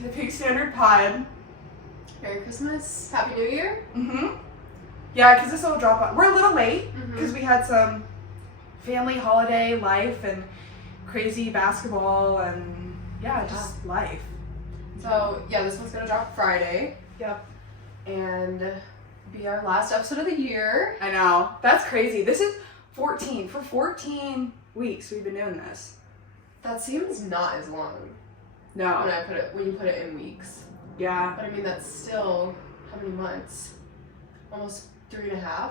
to the Pig Standard Pod. Merry Christmas. Happy New Year. Yeah, because this will drop on. We're a little late because we had some family holiday life and crazy basketball and just life. So yeah, this one's gonna drop Friday. Yep. And be our last episode of the year. I know. That's crazy. This is 14. For 14 weeks we've been doing this. That seems not as long. No. When you put it in weeks. Yeah. But I mean that's still how many months? Almost 3.5.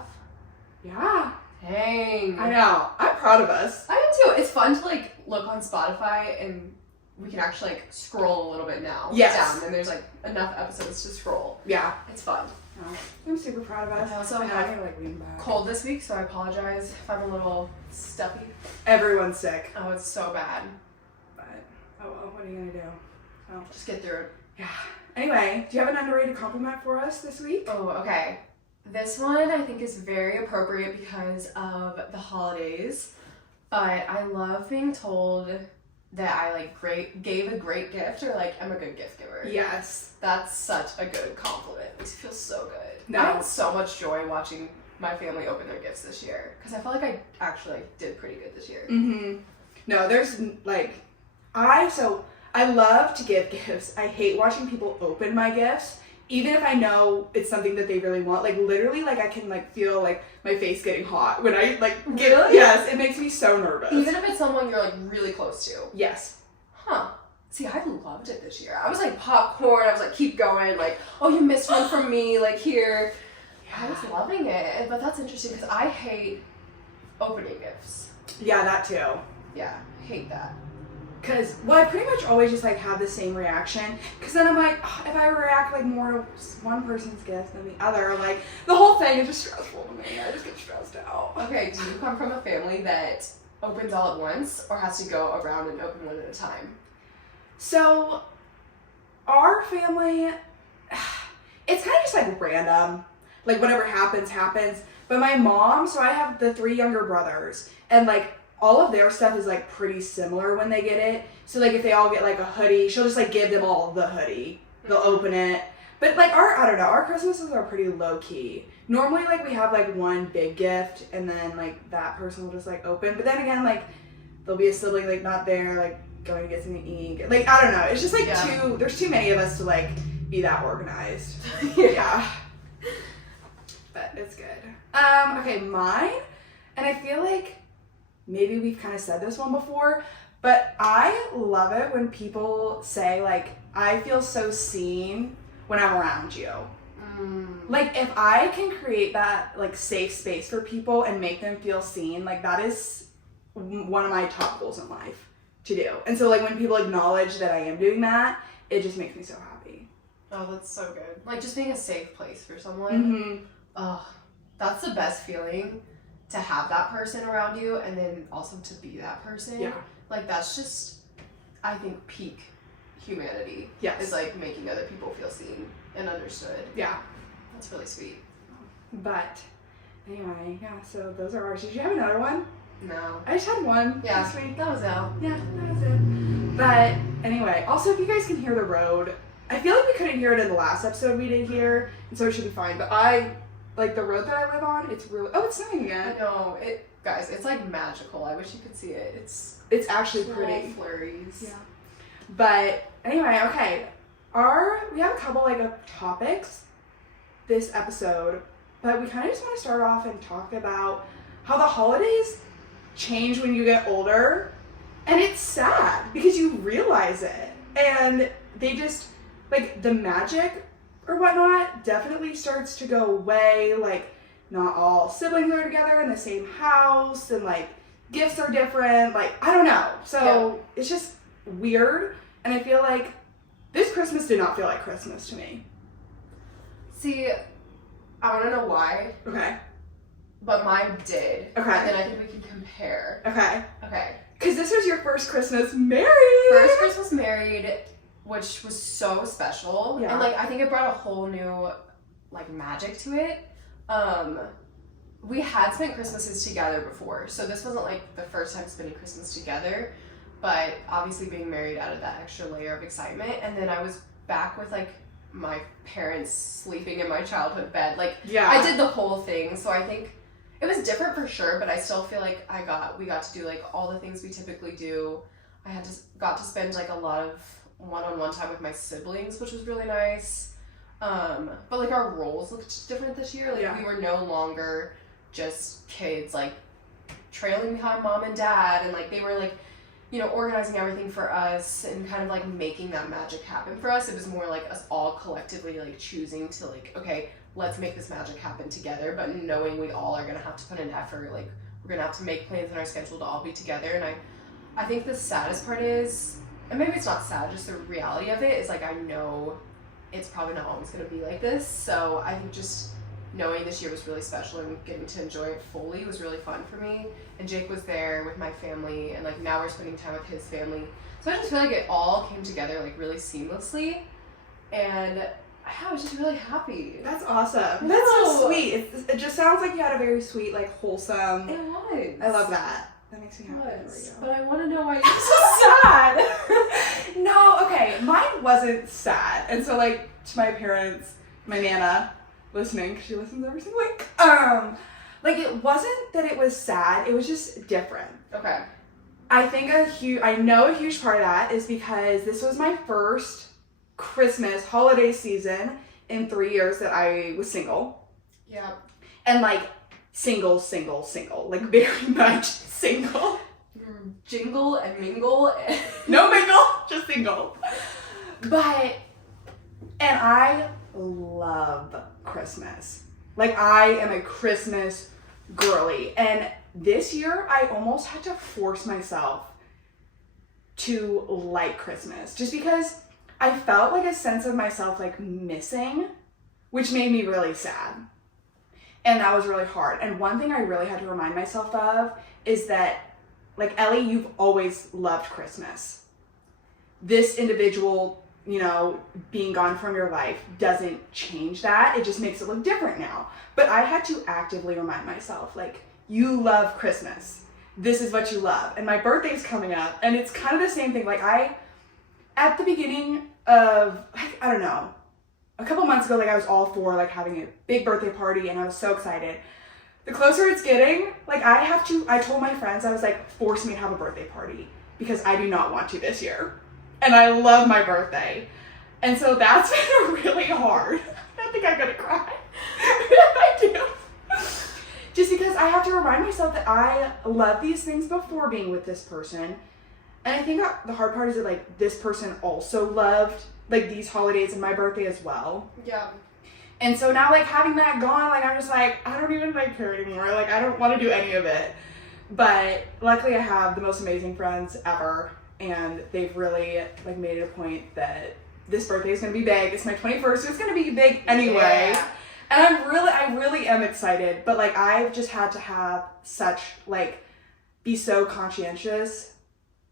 Yeah. Dang. I know. I'm proud of us. I am too. It's fun to like look on Spotify and we can actually like scroll a little bit now. Yes. Down and there's like enough episodes to scroll. Yeah. It's fun. Oh, I'm super proud of us. I also I have need to, like, lean back. cold this week, so I apologize if I'm a little stuffy. Everyone's sick. Oh, it's so bad. But, oh well, what are you going to do? Oh. Just get through it. Yeah. Anyway, do you have an underrated compliment for us this week? Oh, okay. This one I think is very appropriate because of the holidays, but I love being told that I like gave a great gift or like I'm a good gift giver. Yes. That's such a good compliment. It makes me feel so good. No. I had so much joy watching my family open their gifts this year because I felt like I actually did pretty good this year. No, there's like, I love to give gifts. I hate watching people open my gifts, even if I know it's something that they really want. Like literally, like I can like feel like my face getting hot when I like get. Really? Yes, it makes me so nervous. Even if it's someone you're like really close to. Yes. Huh. See, I loved it this year. I was like popcorn. I was like, keep going. Like, oh, you missed one from me. Like here. Yeah. I was loving it. But that's interesting because I hate opening gifts. Yeah, that too. Yeah, hate that. Cause, well, I pretty much always just like have the same reaction. Cause then I'm like, oh, if I react like more to one person's gift than the other, like the whole thing is just stressful to me. I just get stressed out. Okay, do you come from a family that opens all at once or has to go around and open one at a time? So, our family, it's kind of just like random. Like whatever happens, happens. But my mom, so I have the 3 younger brothers, and like all of their stuff is like pretty similar when they get it. So like if they all get like a hoodie, she'll just like give them all the hoodie. They'll open it. But like I don't know, our Christmases are pretty low key. Normally like we have like one big gift and then like that person will just like open. But then again, like there'll be a sibling like not there, like going to get something to eat. Like I don't know. It's just like there's too many of us to like be that organized. Yeah. But it's good. Okay, mine. And I feel like maybe we've kind of said this one before, but I love it when people say like, I feel so seen when I'm around you. Like if I can create that like safe space for people and make them feel seen, like that is one of my top goals in life to do. And so like when people acknowledge that I am doing that, it just makes me so happy. Oh, that's so good. Like just being a safe place for someone. Oh, that's the best feeling, to have that person around you and then also to be that person. Yeah. Like that's just, I think, peak humanity. Yes. Is like making other people feel seen and understood. Yeah. That's really sweet. But anyway, yeah, so those are ours. Did you have another one? No. I just had one this week. That was out. Yeah, that was it. But anyway, also if you guys can hear the road, I feel like we couldn't hear it in the last episode we did here, and so it should be fine. But like the road that I live on, it's really, it's snowing again. I know, guys, it's like magical. I wish you could see it. It's actually pretty. Flurries. Yeah. But anyway, okay. We have a couple like of topics this episode, but we kind of just want to start off and talk about how the holidays change when you get older, and it's sad because you realize it, and they just like the magic or whatnot definitely starts to go away. Like not all siblings are together in the same house, and like gifts are different. Like I don't know, so it's just weird, and I feel like this Christmas did not feel like Christmas to me. See, I want to know why. Okay. But mine did. Okay. And then I think we can compare. Okay. Okay. Because this was your first Christmas married. First Christmas married, which was so special. Yeah. And like I think it brought a whole new like magic to it. We had spent Christmases together before, so this wasn't like the first time spending Christmas together, but obviously being married added that extra layer of excitement. And then I was back with like my parents sleeping in my childhood bed. Like Yeah. I did the whole thing, so I think it was different for sure, but I still feel like we got to do like all the things we typically do. Got to spend like a lot of one-on-one time with my siblings, which was really nice. But like our roles looked different this year. Like we were no longer just kids like trailing behind mom and dad, and like they were like, you know, organizing everything for us and kind of like making that magic happen for us. It was more like us all collectively like choosing to like, okay, let's make this magic happen together, but knowing we all are gonna have to put in effort. Like we're gonna have to make plans in our schedule to all be together. And I think the saddest part is, and maybe it's not sad, just the reality of it is like I know it's probably not always going to be like this. So I think just knowing this year was really special and getting to enjoy it fully was really fun for me. And Jake was there with my family, and like now we're spending time with his family. So I just feel like it all came together like really seamlessly, and I was just really happy. That's awesome. That's so sweet. It just sounds like you had a very sweet, like wholesome. It was. I love that. That makes me happy for you. But I want to know why you're so sad. No, okay, mine wasn't sad. And so, like, to my parents, my Nana, listening, because she listens every single week, like, it wasn't that it was sad, it was just different. Okay. I think I know a huge part of that is because this was my first Christmas holiday season in 3 years that I was single. Yeah. And, like, single, like, very much single. Jingle and mingle. No mingle, just single. And I love Christmas. Like, I am a Christmas girly. And this year, I almost had to force myself to like Christmas. Just because I felt like a sense of myself, like, missing, which made me really sad. And that was really hard. And one thing I really had to remind myself of is that, like, Ellie, you've always loved Christmas. This individual, you know, being gone from your life doesn't change that. It just makes it look different now. But I had to actively remind myself, like, you love Christmas. This is what you love. And my birthday's coming up, and it's kind of the same thing. Like, at the beginning of, I don't know, a couple months ago, like, I was all for, like, having a big birthday party, and I was so excited. The closer it's getting, like, I told my friends, I was like, force me to have a birthday party, because I do not want to this year. And I love my birthday. And so that's been really hard. I think I'm gonna cry. I do. Just because I have to remind myself that I love these things before being with this person. And I think the hard part is that, like, this person also loved, like, these holidays and my birthday as well. Yeah. And so now, like, having that gone, like, I'm just like, I don't even, like, care anymore. Like, I don't want to do any of it. But luckily I have the most amazing friends ever. And they've really, like, made it a point that this birthday is going to be big. It's my 21st, so it's going to be big anyway. Yeah. And I really am excited. But, like, I've just had to have such, like, be so conscientious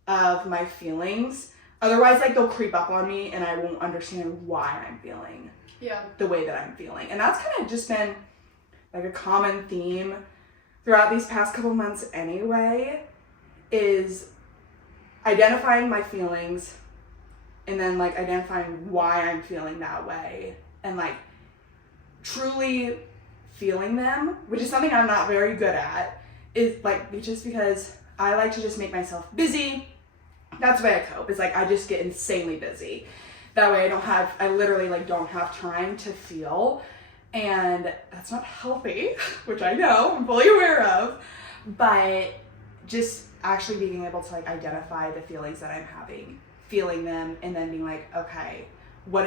of my feelings. Otherwise, like, they'll creep up on me and I won't understand why I'm feeling the way that I'm feeling. And that's kind of just been, like, a common theme throughout these past couple months anyway, is identifying my feelings and then, like, identifying why I'm feeling that way and, like, truly feeling them, which is something I'm not very good at, is, like, just because I like to just make myself busy. That's the way I cope. It's like I just get insanely busy. That way I literally, like, don't have time to feel, and that's not healthy, which I know, I'm fully aware of, but just actually being able to, like, identify the feelings that I'm having, feeling them, and then being like, okay, what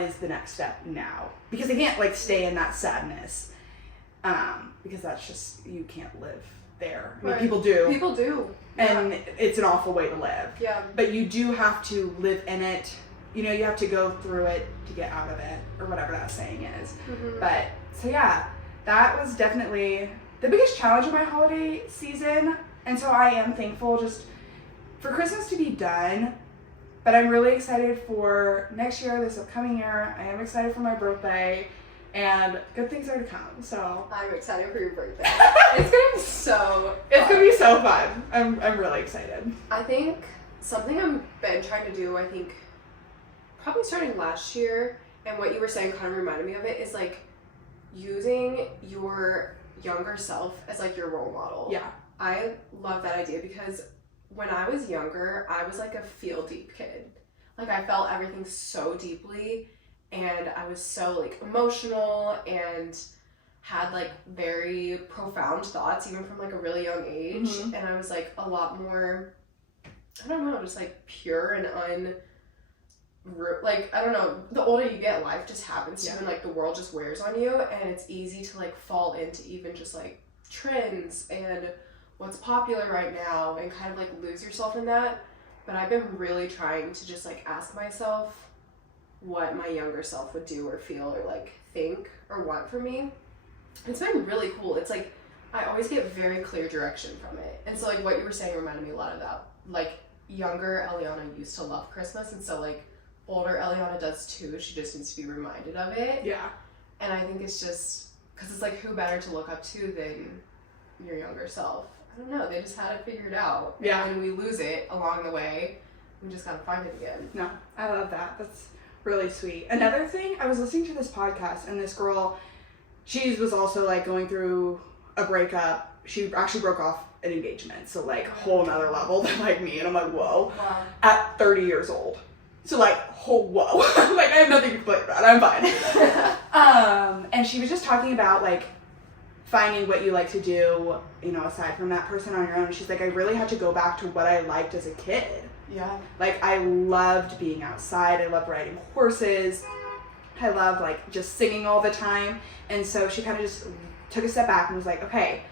is the next step now? Because I can't, like, stay in that sadness, because that's just, you can't live there. I mean, people do. And it's an awful way to live. Yeah. But you do have to live in it. You know, you have to go through it to get out of it, or whatever that saying is. Mm-hmm. But, so yeah, that was definitely the biggest challenge of my holiday season. And so I am thankful just for Christmas to be done. But I'm really excited for next year, this upcoming year. I am excited for my birthday. And good things are to come, so. I'm excited for your birthday. It's gonna be so fun. It's gonna be so fun. I'm really excited. I think something I've been trying to do, I think, probably starting last year, and what you were saying kind of reminded me of it, is like using your younger self as like your role model. Yeah. I love that idea because when I was younger, I was like a feel deep kid. Like I felt everything so deeply, and I was so like emotional and had like very profound thoughts even from like a really young age. Mm-hmm. And I was like a lot more, I don't know, just like pure and like, I don't know, the older you get, life just happens to you, and like the world just wears on you, and it's easy to like fall into even just like trends and what's popular right now and kind of like lose yourself in that. But I've been really trying to just like ask myself what my younger self would do or feel or like think or want from me. It's been really cool. It's like I always get very clear direction from it. And so like what you were saying reminded me a lot of that. Like younger Eliana used to love Christmas, and so like older Eliana does too. She just needs to be reminded of it. Yeah. And I think it's just because it's like, who better to look up to than your younger self? I don't know. They just had it figured out. Yeah. And when we lose it along the way, we just gotta find it again. No, I love that. That's really sweet. Another thing, I was listening to this podcast, and this girl, she was also like going through a breakup. She actually broke off an engagement, so like whole nother level than like me. And I'm like, whoa. Wow. At 30 years old. So like, oh, whoa. Like I have nothing to complain about. I'm fine. And she was just talking about like finding what you like to do, you know, aside from that person on your own. She's like, I really had to go back to what I liked as a kid. Yeah. Like I loved being outside. I loved riding horses. I loved like just singing all the time. And so she kind of just took a step back and was like, okay,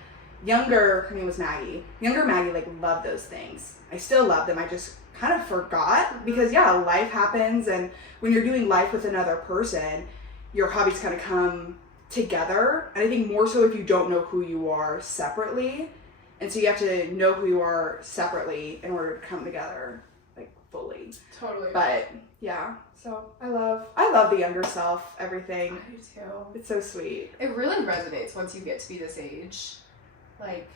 her name was Maggie. Younger Maggie like loved those things. I still love them. I just kind of forgot because yeah, life happens, and when you're doing life with another person, your hobbies kind of come together. And I think more so if you don't know who you are separately. And so you have to know who you are separately in order to come together like fully. Totally. But yeah, so I love the younger self, everything. I do too. It's so sweet. It really resonates once you get to be this age. Like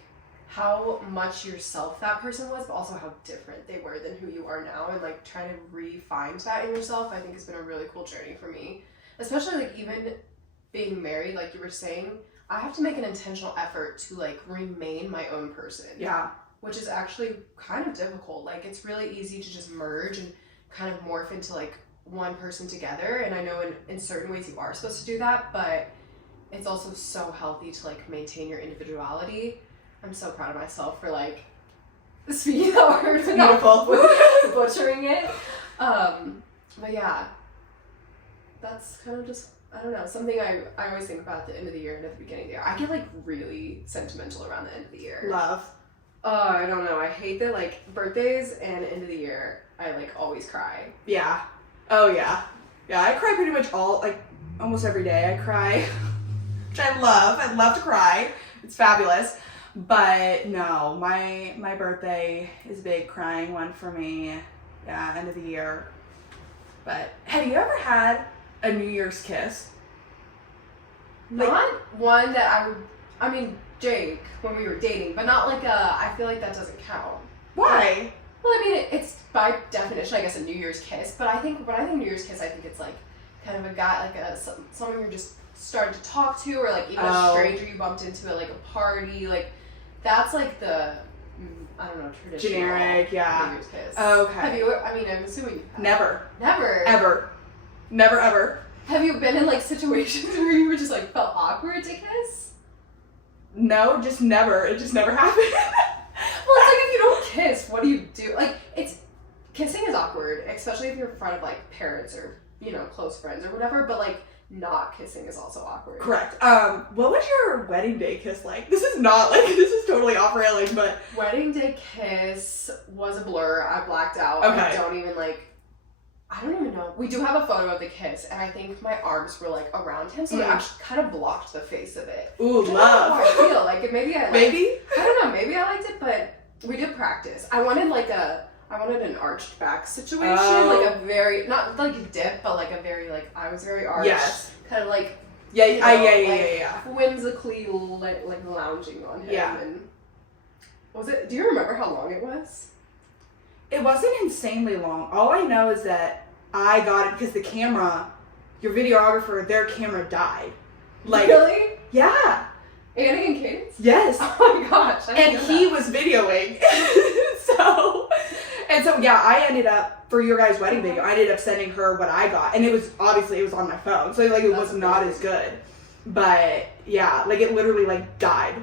how much yourself that person was, but also how different they were than who you are now, and like trying to re-find that in yourself, I think has been a really cool journey for me. Especially like even being married, like you were saying, I have to make an intentional effort to like remain my own person. Yeah. Which is actually kind of difficult. Like it's really easy to just merge and kind of morph into like one person together. And I know in certain ways you are supposed to do that, but it's also so healthy to like maintain your individuality. I'm so proud of myself for like speaking that word without butchering it. But yeah, that's kind of just, I don't know, something I always think about at the end of the year and at the beginning of the year. I get like really sentimental around the end of the year. Love. I don't know. I hate that like birthdays and end of the year, I like always cry. Yeah. Oh yeah. Yeah, I cry pretty much almost every day. I cry, which I love. I love to cry. It's fabulous. But no, my birthday is a big crying one for me. Yeah, end of the year. But have you ever had a New Year's kiss? Like, Not one that I mean, Jake, when we were dating, but not like I feel like that doesn't count. why? Well, I mean, it's by definition, I guess, a New Year's kiss, but I think when I think New Year's kiss, I think it's like kind of a guy, like someone you're just starting to talk to, or like even a stranger you bumped into at like a party, like that's like the, I don't know, traditional Generic, yeah. New Year's kiss. Okay. Have you, I mean, I'm assuming you've had. Never. Never? Ever. Never, ever. Have you been in like situations where you were just like felt awkward to kiss? No, just never. It just never happened. Well, it's like if you don't kiss, what do you do? Like, kissing is awkward, especially if you're in front of like parents or, you know, close friends or whatever, but like not kissing is also awkward. Correct. What was your wedding day kiss like? This is totally off railing, but Wedding day kiss was a blur. I blacked out. Okay. I don't even know. We do have a photo of the kiss, and I think my arms were like around him, so it actually kind of blocked the face of it. ooh, I don't know love. how I feel. Like maybe I liked Maybe? I don't know. Maybe I liked it, but we did practice. I wanted an arched back situation, like a very, not like a dip, but like a very like I was very arched. Yes. Kind of like Yeah. whimsically like lounging on him. Yeah. And do you remember how long it was? It wasn't insanely long. All I know is that I got it because your videographer, their camera died. Like, really? Yeah. Annie and Kate's? Yes. Oh my gosh. And he was videoing. so yeah, I ended up, for your guys' wedding video, I ended up sending her what I got. And it was on my phone. So like it was not as good. But yeah, like it literally like died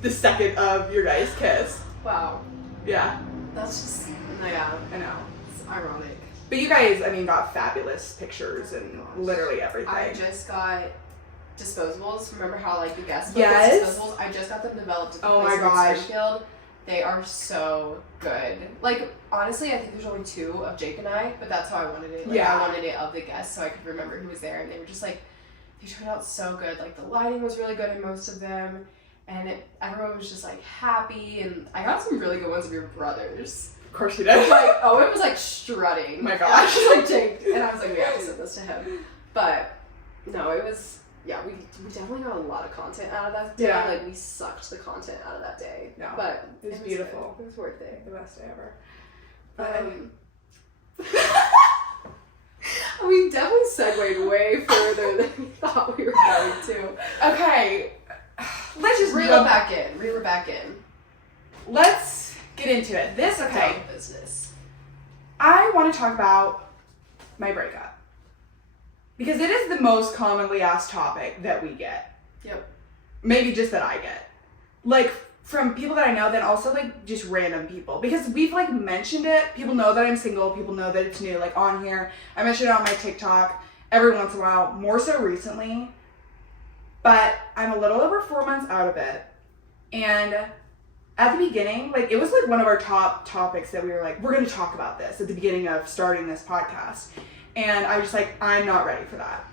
the second of your guys' kiss. Wow. Yeah. That's just, yeah. I know. It's ironic. But you guys, I mean, got fabulous pictures and literally everything. I just got disposables. Remember how like the guest book Yes. was disposables? I just got them developed at the Oh place my gosh. in Springfield. They are so good. Like honestly, I think there's only 2 of Jake and I, but that's how I wanted it. Like, Yeah. I wanted it of the guests so I could remember who was there, and they were just like, they turned out so good. Like the lighting was really good in most of them, and everyone was just like happy. And I got some really good ones of your brothers. Of course you did. Like Owen was like strutting. My And gosh. I was like Jake, and I was like, we have to send this to him. But no, it was. Yeah, we definitely got a lot of content out of that day. Yeah. Like, we sucked the content out of that day. No, but it was beautiful. Good. It was worth it. The best day ever. We definitely segued way further than we thought we were going to. Okay, let's just Reel it back in. Reel it back in. Let's get into it. Okay. Dumb business. I want to talk about my breakup. Because it is the most commonly asked topic that we get. Yep. Maybe just that I get. Like, from people that I know, then also, like, just random people. Because we've, like, mentioned it. People know that I'm single. People know that it's new. Like, on here. I mention it on my TikTok every once in a while. More so recently. But I'm a little over 4 months out of it. And at the beginning, like, it was, like, one of our top topics that we were like, we're going to talk about this at the beginning of starting this podcast. And I was just like, I'm not ready for that.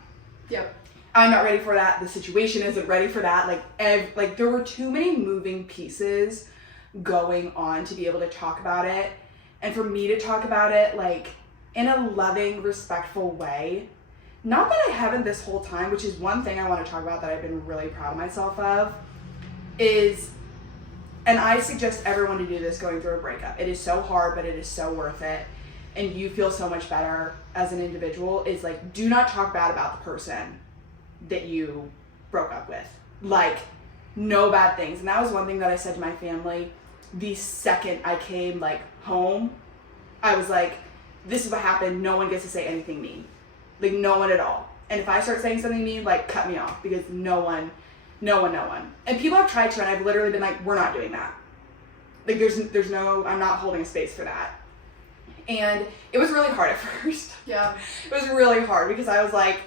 Yep. I'm not ready for that. The situation isn't ready for that. Like there were too many moving pieces going on to be able to talk about it. And for me to talk about it, like, in a loving, respectful way. Not that I haven't this whole time, which is one thing I want to talk about that I've been really proud of myself of, is, and I suggest everyone to do this going through a breakup. It is so hard, but it is so worth it. And you feel so much better as an individual, is like, do not talk bad about the person that you broke up with. Like, no bad things. And that was one thing that I said to my family the second I came, like, home. I was like, this is what happened. No one gets to say anything mean. Like, no one at all. And if I start saying something mean, like, cut me off, because no one. And people have tried to, and I've literally been like, we're not doing that. Like, there's no, I'm not holding a space for that. And it was really hard at first. Yeah. It was really hard because I was like,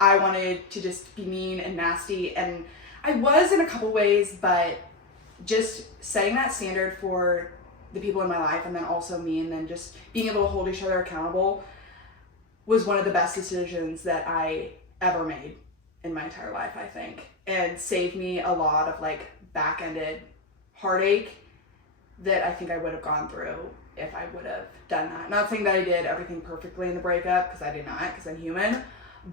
I wanted to just be mean and nasty. And I was in a couple ways, but just setting that standard for the people in my life, and then also me, and then just being able to hold each other accountable was one of the best decisions that I ever made in my entire life, I think. And saved me a lot of, like, back-ended heartache that I think I would have gone through if I would have done that. Not saying that I did everything perfectly in the breakup, because I did not, because I'm human,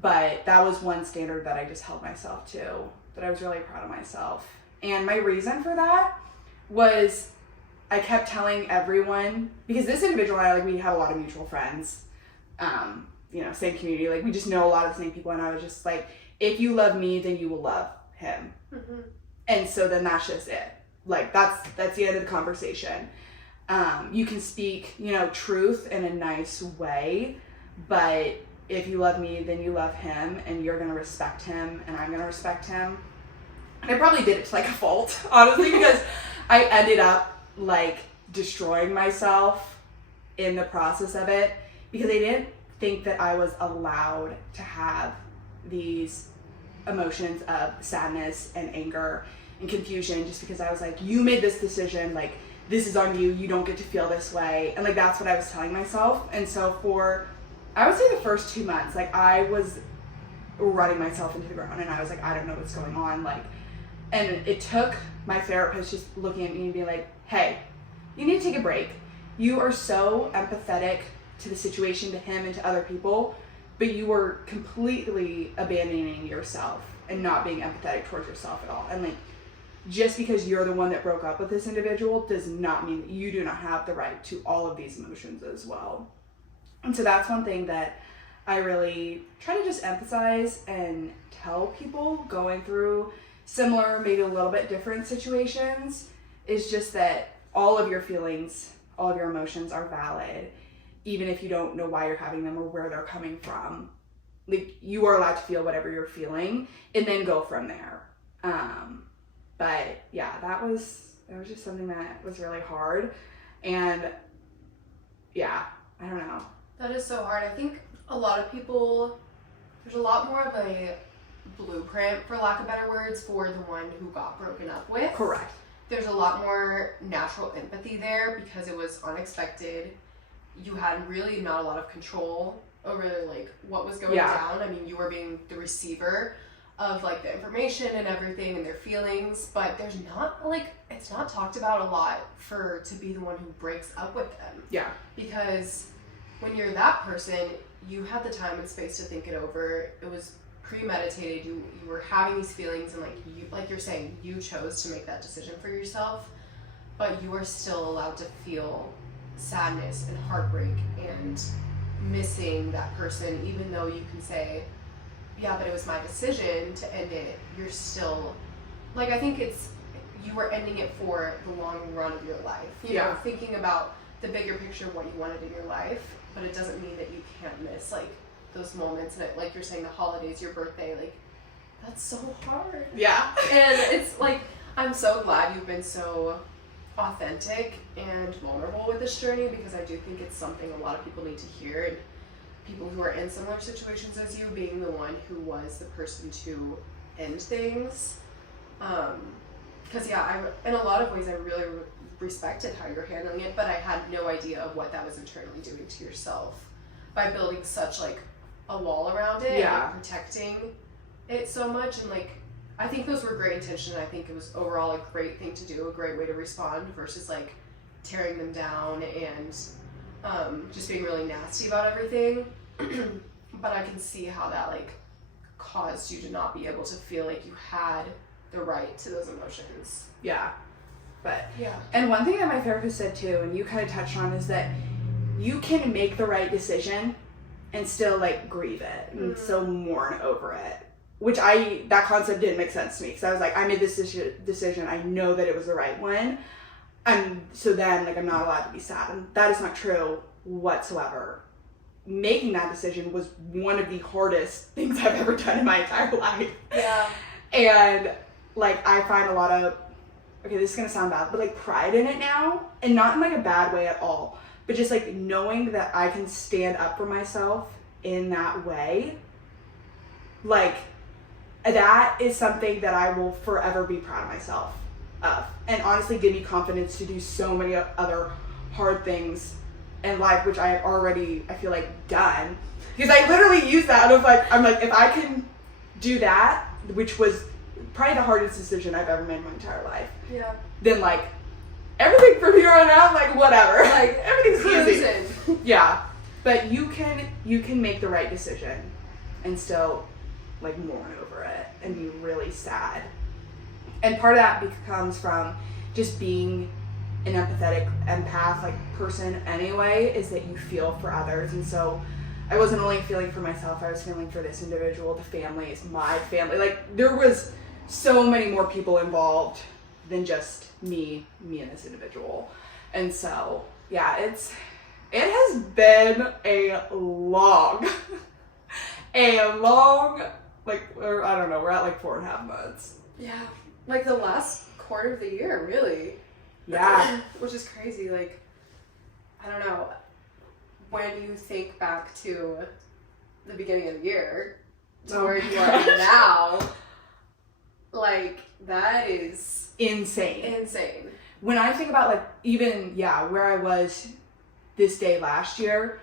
but that was one standard that I just held myself to, that I was really proud of myself. And my reason for that was, I kept telling everyone, because this individual and I, like, we have a lot of mutual friends, you know, same community, like, we just know a lot of the same people, and I was just like, if you love me, then you will love him. Mm-hmm. And so then that's just it. Like, that's the end of the conversation. You can speak, you know, truth in a nice way, but if you love me, then you love him, and you're going to respect him, and I'm going to respect him. And I probably did it to, like, a fault, honestly, because I ended up, like, destroying myself in the process of it, because I didn't think that I was allowed to have these emotions of sadness and anger and confusion, just because I was like, you made this decision, like, this is on you, you don't get to feel this way. And, like, that's what I was telling myself. And so for, I would say, the first 2 months, like, I was running myself into the ground, and I was like, I don't know what's going on. Like, and it took my therapist just looking at me and being like, hey, you need to take a break. You are so empathetic to the situation, to him, and to other people, but you were completely abandoning yourself and not being empathetic towards yourself at all. And, like, just because you're the one that broke up with this individual does not mean that you do not have the right to all of these emotions as well. And so that's one thing that I really try to just emphasize and tell people going through similar, maybe a little bit different situations, is just that all of your feelings, all of your emotions are valid, even if you don't know why you're having them or where they're coming from. Like, you are allowed to feel whatever you're feeling and then go from there. But yeah, that was just something that was really hard. And yeah, I don't know. That is so hard. I think a lot of people, there's a lot more of a blueprint, for lack of better words, for the one who got broken up with. Correct. There's a lot more natural empathy there because it was unexpected. You had really not a lot of control over like what was going down. I mean, you were being the receiver of like the information and everything and their feelings, but there's not like, it's not talked about a lot to be the one who breaks up with them. Yeah. Because when you're that person, you had the time and space to think it over. It was premeditated. You were having these feelings, and like you're saying, you chose to make that decision for yourself, but you are still allowed to feel sadness and heartbreak and missing that person, even though you can say, yeah, but it was my decision to end it. You're still, like, I think you were ending it for the long run of your life. You know, thinking about the bigger picture of what you wanted in your life, but it doesn't mean that you can't miss, like, those moments. And like you're saying, the holidays, your birthday, like, that's so hard. Yeah. And it's like, I'm so glad you've been so authentic and vulnerable with this journey, because I do think it's something a lot of people need to hear, and people who are in similar situations as you, being the one who was the person to end things. Because in a lot of ways I really respected how you're handling it, but I had no idea of what that was internally doing to yourself by building such like a wall around it and protecting it so much. And like, I think those were great intentions. I think it was overall a great thing to do, a great way to respond, versus like tearing them down and just being really nasty about everything. But I can see how that like caused you to not be able to feel like you had the right to those emotions. Yeah. But yeah. And one thing that my therapist said too, and you kind of touched on, is that you can make the right decision and still like grieve it and still mourn over it. Which that concept didn't make sense to me, because I was like, I made this decision. I know that it was the right one. And so then like I'm not allowed to be sad. And that is not true whatsoever. Making that decision was one of the hardest things I've ever done in my entire life. Yeah. And like I find a lot of, okay, this is gonna sound bad, but like pride in it now, and not in like a bad way at all, but just like knowing that I can stand up for myself in that way. Like, that is something that I will forever be proud of myself of, and honestly give me confidence to do so many other hard things in life, which I have already, I feel like, done. Because I literally use that, and I'm like, if I can do that, which was probably the hardest decision I've ever made in my entire life, then like everything from here on out, like whatever, like everything's easy. Yeah, but you can make the right decision and still like mourn over it and be really sad. And part of that comes from just being an empathetic empath like person anyway, is that you feel for others. And so I wasn't only feeling for myself, I was feeling for this individual, the family, it's my family. Like there was so many more people involved than just me and this individual. And so yeah, it has been a long like, or I don't know, we're at like 4.5 months. Yeah, like the last quarter of the year, really. Yeah. Which is crazy. Like, I don't know, when you think back to the beginning of the year to where you are now, like, that is insane. When I think about like even where I was this day last year,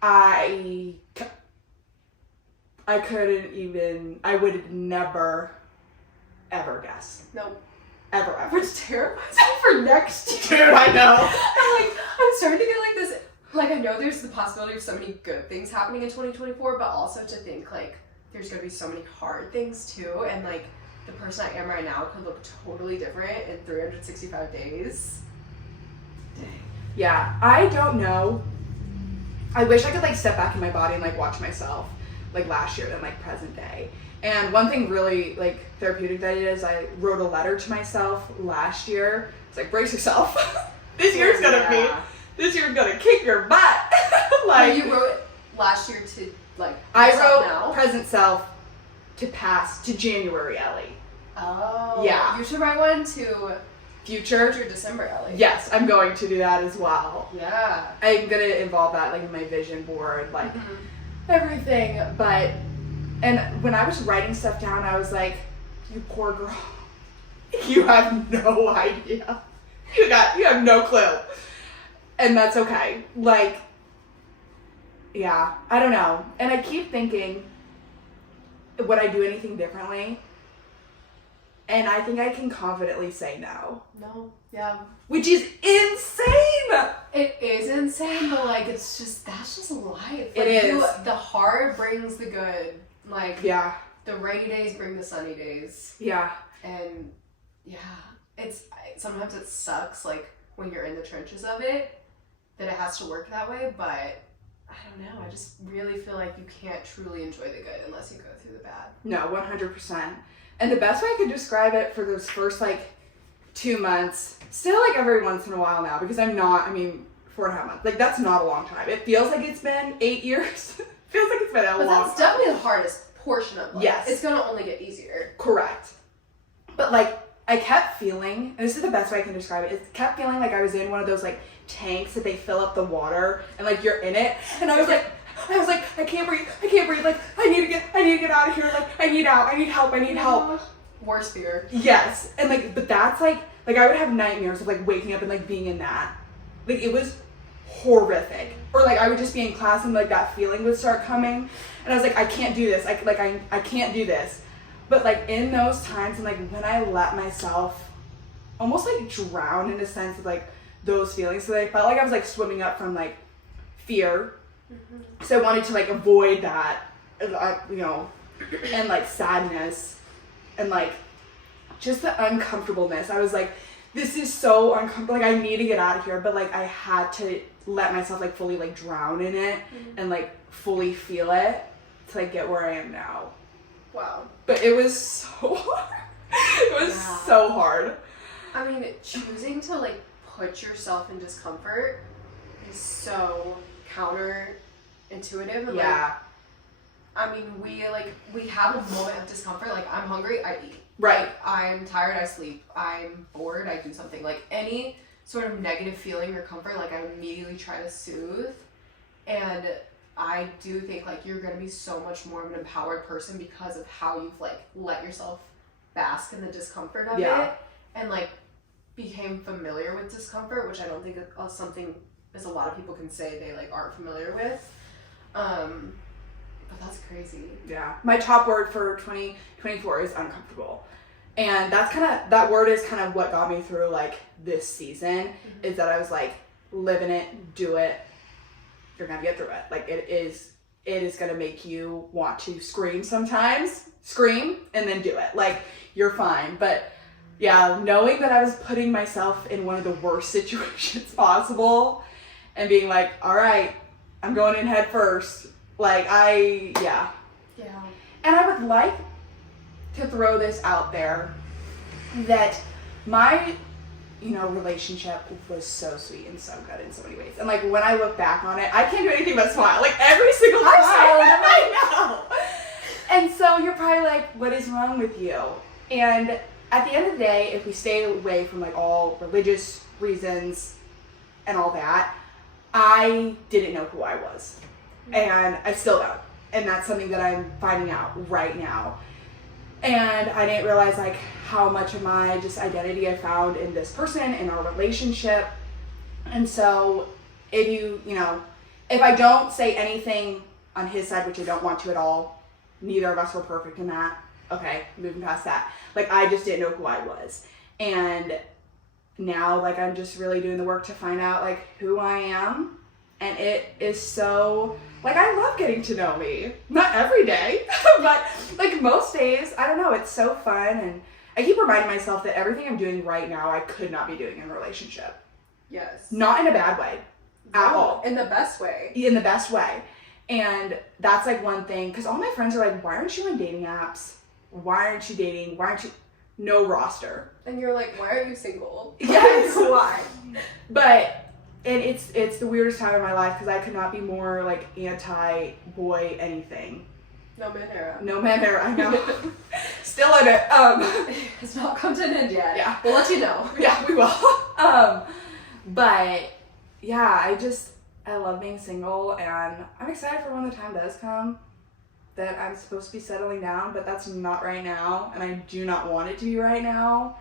I couldn't even, I would never ever guess. No. Ever. Which terrifies me for next year. Dude, I know. I'm starting to get like this, like I know there's the possibility of so many good things happening in 2024, but also to think like there's gonna be so many hard things too, and like the person I am right now could look totally different in 365 days. Yeah, I don't know. I wish I could like step back in my body and like watch myself like last year than like present day. And one thing really like therapeutic that I did is I wrote a letter to myself last year. It's like, brace yourself. This year's gonna kick your butt. Like, you wrote it last year to like I wrote now? present self to past to January Ellie. Oh. Yeah. You should write one to Future December Ellie. Yes, I'm going to do that as well. Yeah. I'm gonna involve that like in my vision board, like everything. But and when I was writing stuff down, I was like, you poor girl. You have no idea. You have no clue. And that's okay. Like, yeah, I don't know. And I keep thinking, would I do anything differently? And I think I can confidently say no. No. Yeah. Which is insane! It is insane, but like that's just life. Like, It is. The hard brings the good. Like, yeah. The rainy days bring the sunny days. Yeah. And yeah, sometimes it sucks like when you're in the trenches of it that it has to work that way, but I don't know. I just really feel like you can't truly enjoy the good unless you go through the bad. No, 100%. And the best way I could describe it for those first like 2 months, still like every once in a while now, because 4.5 months. Like that's not a long time. It feels like it's been 8 years. Feels like it's been a long time. That's definitely the hardest portion of life. Yes. It's gonna only get easier. Correct. But like I kept feeling, and this is the best way I can describe it, it kept feeling like I was in one of those like tanks that they fill up the water and like you're in it. And I was like, I can't breathe, like I need to get out of here, like I need help. Worst fear. Yes. And like, but that's like I would have nightmares of like waking up and like being in that. Like it was horrific. Or like I would just be in class and like that feeling would start coming. And I was like, I can't do this. I can't do this. But like in those times and like when I let myself almost like drown in a sense of like those feelings. So I felt like I was like swimming up from like fear. Mm-hmm. So I wanted to like avoid that, and like sadness and like just the uncomfortableness. I was like, this is so uncomfortable. Like I need to get out of here. But like I had to let myself like fully like drown in it and like fully feel it to like get where I am now. Wow. But it was so hard. It was so hard. I mean, choosing to like put yourself in discomfort is so counterintuitive. And, yeah. Like, I mean, we have a moment of discomfort. Like, I'm hungry, I eat. Right. Like, I'm tired, I sleep. I'm bored, I do something. Like, any sort of negative feeling or comfort, like, I immediately try to soothe. And I do think, like, you're going to be so much more of an empowered person because of how you've, like, let yourself bask in the discomfort of it. And, like, became familiar with discomfort, which I don't think is something as a lot of people can say they, like, aren't familiar with. But that's crazy. Yeah. My top word for 2024 is uncomfortable. And that word is kind of what got me through, like, this season, is that I was, like, live in it, do it, you're gonna get through it. Like, it is gonna make you want to scream sometimes, and then do it. Like, you're fine. But, yeah, knowing that I was putting myself in one of the worst situations possible and being like, all right, I'm going in head first. Like, yeah. And I would like to throw this out there that my, relationship was so sweet and so good in so many ways. And, like, when I look back on it, I can't do anything but smile. Like, every single time. I know. And so you're probably like, what is wrong with you? And at the end of the day, if we stay away from, like, all religious reasons and all that, I didn't know who I was. And I still don't. And that's something that I'm finding out right now. And I didn't realize, like, how much of my just identity I found in this person, in our relationship. And so if if I don't say anything on his side, which I don't want to at all, neither of us were perfect in that. Okay, moving past that. Like, I just didn't know who I was. And now, like, I'm just really doing the work to find out, like, who I am. And it is so, like, I love getting to know me. Not every day, but, like, most days, I don't know, it's so fun. And I keep reminding myself that everything I'm doing right now, I could not be doing in a relationship. Yes. Not in a bad way. at all. In the best way. In the best way. And that's like one thing, because all my friends are like, why aren't you on dating apps? Why aren't you dating? Why aren't you? No roster. And you're like, why are you single? Yes. Why? But, and it's the weirdest time in my life because I could not be more like anti-boy anything. No man era. No man era, I know. Still in it. It's not come to an end yet. Yeah. We'll let you know. Yeah, we will. But yeah, I love being single, and I'm excited for when the time does come that I'm supposed to be settling down, but that's not right now, and I do not want it to be right now.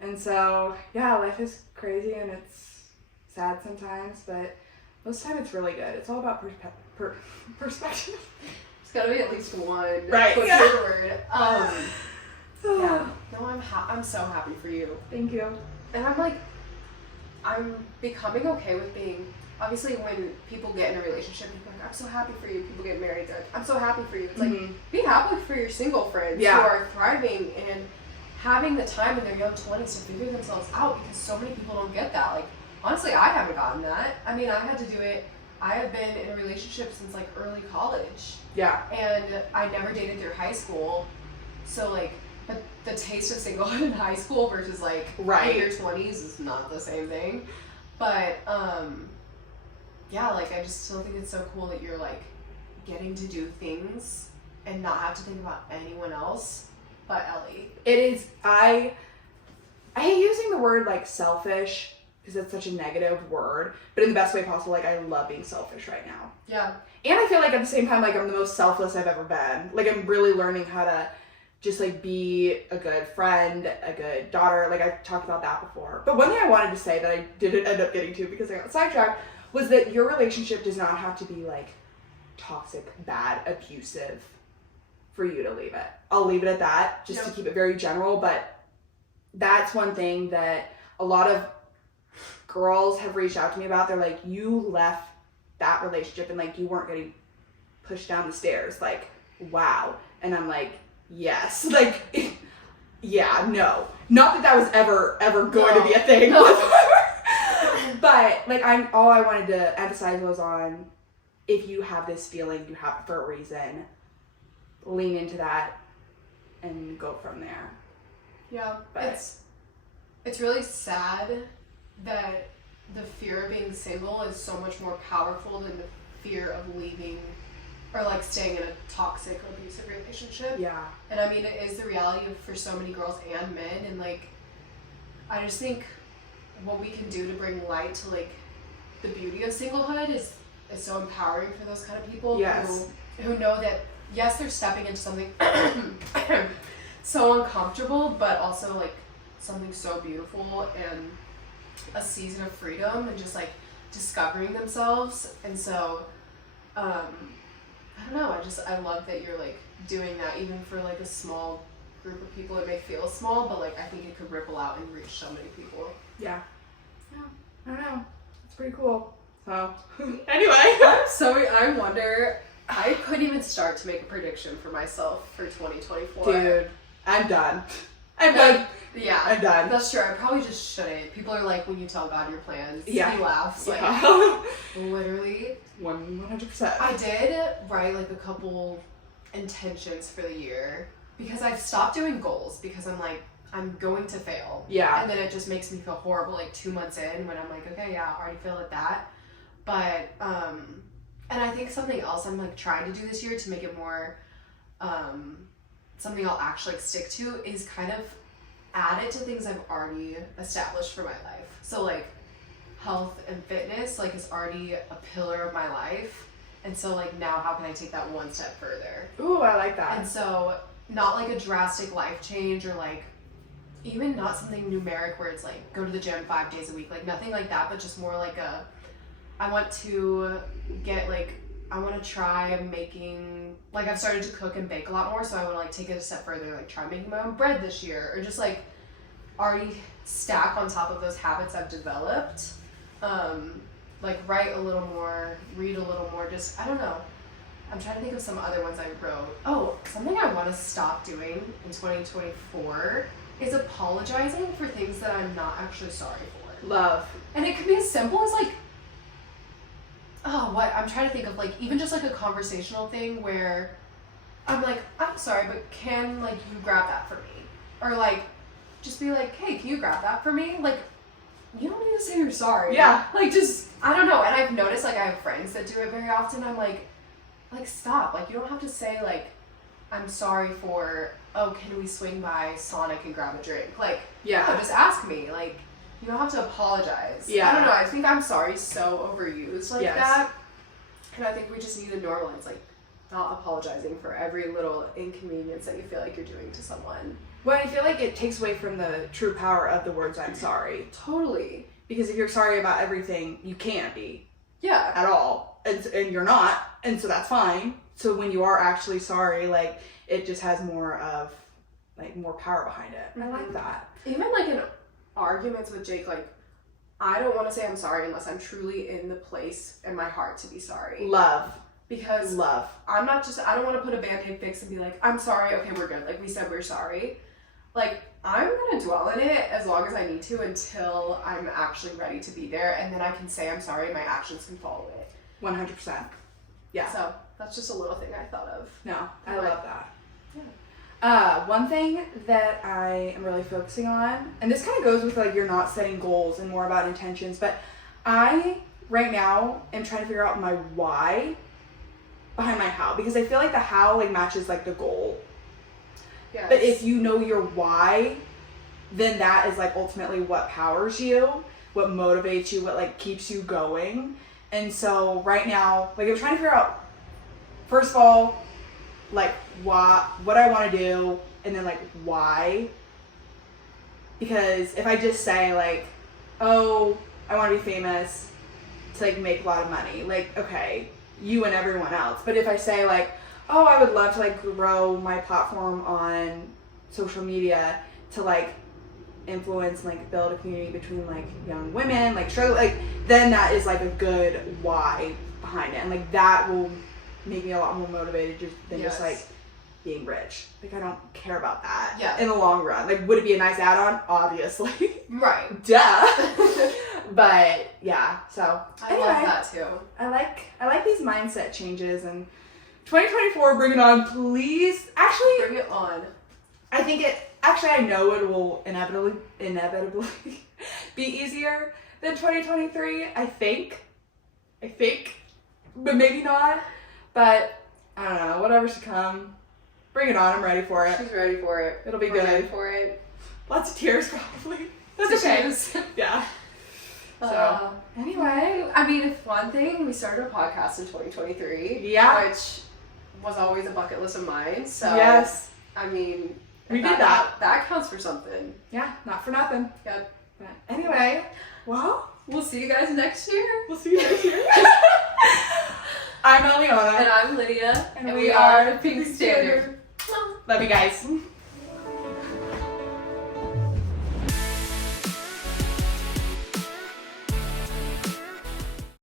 And so, yeah, life is crazy and it's sad sometimes, but most of the time it's really good. It's all about perspective. It's gotta be at least one. Right. What's Yeah. your word? Yeah. No, I'm so happy for you. Thank you. And I'm becoming okay with being, obviously when people get in a relationship, people are like, I'm so happy for you. People get married, they're like, I'm so happy for you. It's like, be happy for your single friends who are thriving and having the time in their young 20s to figure themselves out, because so many people don't get that. Like, honestly, I haven't gotten that. I mean, I had to do it. I have been in a relationship since like early college. Yeah. And I never dated through high school. So like, but the taste of singlehood in high school versus like in your 20s is not the same thing. But yeah, like I just still think it's so cool that you're like getting to do things and not have to think about anyone else but Ellie. It is, I hate using the word like selfish because it's such a negative word, but in the best way possible. Like, I love being selfish right now. Yeah. And I feel like at the same time, like I'm the most selfless I've ever been. Like, I'm really learning how to just like be a good friend, a good daughter. Like, I've talked about that before. But one thing I wanted to say that I didn't end up getting to because I got sidetracked was that your relationship does not have to be like toxic, bad, abusive for you to leave it. I'll leave it at that, just to keep it very general. But that's one thing that a lot of girls have reached out to me about. They're like, you left that relationship and like you weren't getting pushed down the stairs. Like, wow. And I'm like, yes. Like, yeah, no. Not that was ever going to be a thing whatsoever. But like, all I wanted to emphasize was on, if you have this feeling, you have it for a reason. Lean into that and go from there. Yeah, but it's really sad that the fear of being single is so much more powerful than the fear of leaving or like staying in a toxic, abusive relationship. Yeah. And I mean, it is the reality for so many girls and men. And like, I just think what we can do to bring light to like the beauty of singlehood is so empowering for those kind of people. Yes. who know that, yes, they're stepping into something so uncomfortable, but also like something so beautiful and a season of freedom and just like discovering themselves. And so I don't know, I love that you're like doing that, even for like a small group of people. It may feel small, but like I think it could ripple out and reach so many people. Yeah. I don't know, it's pretty cool. So anyway, I wonder, I couldn't even start to make a prediction for myself for 2024. dude, I'm done. I'm done. Yeah, I'm done. That's true. I probably just shouldn't. People are like, when you tell God your plans, he laughs. Like, literally. 100%. I did write like a couple intentions for the year because I've stopped doing goals because I'm like, I'm going to fail. Yeah. And then it just makes me feel horrible like 2 months in when I'm like, okay, yeah, I already failed at that. But, and I think something else I'm like trying to do this year to make it more, something I'll actually like, stick to is kind of add it to things I've already established for my life. So like health and fitness like is already a pillar of my life. And so like now how can I take that one step further? Ooh, I like that. And so not like a drastic life change or like even not something numeric where it's like go to the gym 5 days a week, like nothing like that, but just more like I want to get like, I want to try making, like I've started to cook and bake a lot more, so I want to like take it a step further, like try making my own bread this year, or just like already stack on top of those habits I've developed. Like write a little more, read a little more, just, I don't know. I'm trying to think of some other ones I wrote. Oh, something I want to stop doing in 2024 is apologizing for things that I'm not actually sorry for. Love. And it could be as simple as like, oh, what? I'm trying to think of, like, even just, like, a conversational thing where I'm like, I'm sorry, but can, like, you grab that for me? Or, like, just be like, hey, can you grab that for me? Like, you don't need to say you're sorry. Yeah. Like, just, I don't know. And I've noticed, like, I have friends that do it very often. I'm like, stop. Like, you don't have to say, like, I'm sorry for, oh, can we swing by Sonic and grab a drink? Like, Yeah. no, just ask me. Like, you don't have to apologize. Yeah. I don't know. I think I'm sorry is so overused like Yes. that. And I think we just need to normalize, like, not apologizing for every little inconvenience that you feel like you're doing to someone. Well, I feel like it takes away from the true power of the words I'm sorry. Totally. Because if you're sorry about everything, you can't be. Yeah. At all. And you're not. And so that's fine. So when you are actually sorry, like, it just has more of, like, more power behind it. Mm-hmm. I like that. Even, like, in arguments with Jake, like, I don't want to say I'm sorry unless I'm truly in the place in my heart to be sorry. Love. Because Love. I'm not just, I don't want to put a band-aid fix and be like, I'm sorry, okay, we're good. Like, we said we're sorry. Like, I'm going to dwell in it as long as I need to until I'm actually ready to be there. And then I can say I'm sorry and my actions can follow it. 100%. Yeah. So, that's just a little thing I thought of. No, I Like, love that. Yeah. One thing that I am really focusing on, and this kind of goes with, like, you're not setting goals and more about intentions, but I, right now, am trying to figure out my why behind my how, because I feel like the how, like, matches, like, the goal. Yes. But if you know your why, then that is, like, ultimately what powers you, what motivates you, what, like, keeps you going. And so right now, like, I'm trying to figure out, first of all, like, what I want to do, and then, like, why. Because if I just say, like, oh, I want to be famous to, like, make a lot of money, like, okay, you and everyone else. But if I say, like, oh, I would love to, like, grow my platform on social media to, like, influence and, like, build a community between, like, young women, like, struggle, like, then that is, like, a good why behind it. And, like, that will make me a lot more motivated than just, like, being rich. Like, I don't care about that in the long run. Like, would it be a nice add-on? Obviously. Right. Duh. But, yeah, so. I love that, too. I like these mindset changes, and 2024, bring it on, please. Actually, bring it on. I think I know it will inevitably be easier than 2023. I think, but maybe not. But I don't know, whatever's to come, bring it on. I'm ready for it. She's ready for it. It'll be We're good. ready for it. Lots of tears, probably. That's okay. Yeah. So, anyway. I mean, if one thing, we started a podcast in 2023. Yeah. Which was always a bucket list of mine. So, yes. I mean, we did that. That counts for something. Yeah, not for nothing. Yep. But anyway, well, we'll see you guys next year. We'll see you next year. I'm Eliana. And I'm Lydia. And we are Pink Standard. Standard. Love you guys.